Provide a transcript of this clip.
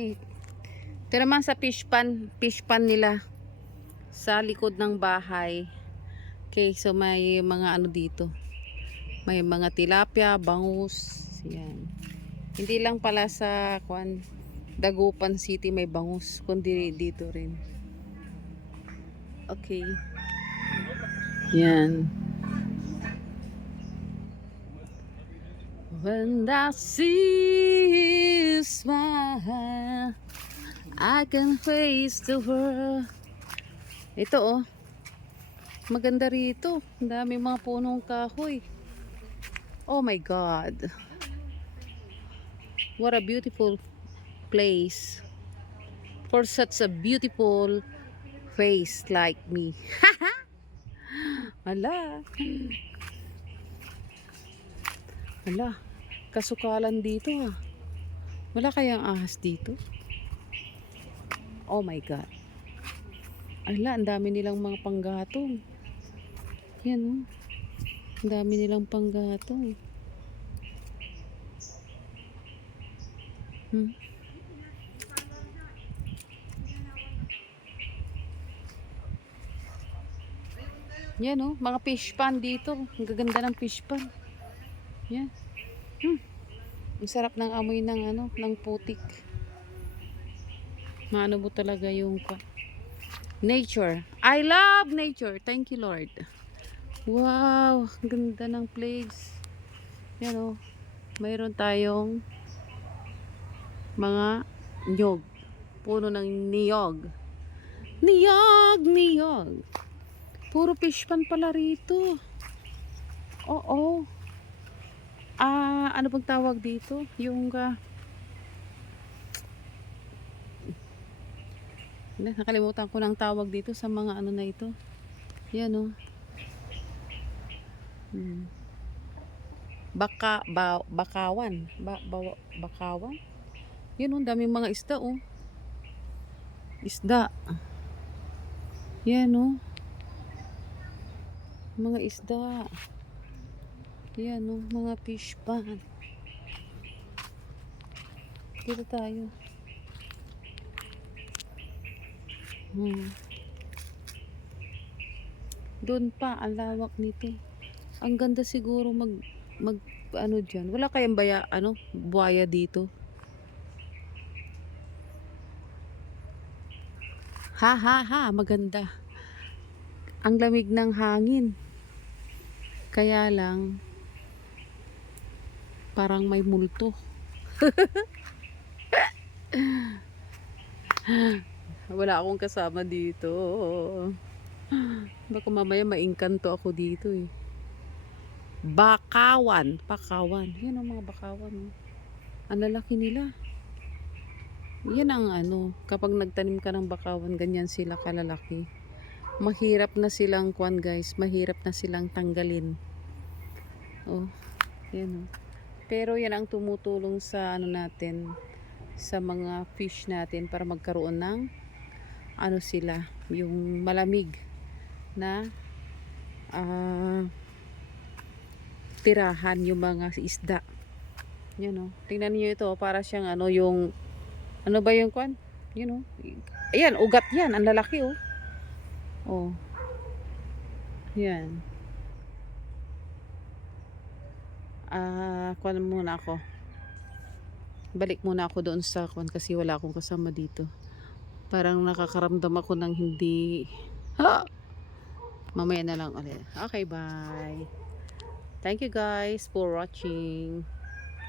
Ito naman sa fish pan nila sa likod ng bahay. Okay, so may mga ano dito. May mga tilapia, bangus, yan. Hindi lang pala sa Dagupan City may bangus, kundi dito rin. Okay. Yan. When I see you smile, I can face the world. Ito oh. Maganda rito. Ang dami mga punong kahoy. Oh my God. What a beautiful place. For such a beautiful face like me. Hala. Hala. Kasukalan dito ah. Wala kayang ahas dito? Oh my God. Ala, ang dami nilang mga panggatong. Yan oh. Ang dami nilang panggatong. Yan oh, mga fish pan dito. Ang gaganda ng fish pan. Yan. Ang sarap ng amoy ng ng putik. Maano mo talaga yung nature. I love nature. Thank you, Lord. Wow, ganda ng place. Yan oh. Mayroon tayong mga niyog. Puno ng niyog. Niyog. Puro fish pan pala rito. Oo. Ano bang tawag dito? Yung nakalimutan ko ng tawag dito sa mga ano na ito. Yan oh. Bakawan. Bakawan. Yan oh, daming mga isda oh. Isda. Yan oh. Mga isda. Yan oh, mga fish pan. Dito tayo. Doon pa, ang lawak nito. Ang ganda siguro mag ano diyan. Wala kayang buhaya dito. Ha, maganda. Ang lamig ng hangin. Kaya lang parang may multo. Wala akong kasama dito. Baka mamaya maingkanto ako dito eh. Bakawan. Yan ang mga bakawan. Oh. Ang lalaki nila. Yan ang kapag nagtanim ka ng bakawan, ganyan sila kalalaki. Mahirap na silang guys, mahirap na silang tanggalin. Oh, yan oh. Pero yan ang tumutulong sa natin, sa mga fish natin para magkaroon ng sila, yung malamig na tirahan yung mga isda. Yan oh. Tingnan niyo ito, para siyang yung ba yung Yan oh. Ayan, ugat yan, ang lalaki oh. Oh. Yan. Muna ako. Balik muna ako doon sa kasi wala akong kasama dito. Parang nakakaramdam ako ng hindi. Mamaya na lang ulit. Okay, bye. Thank you guys for watching.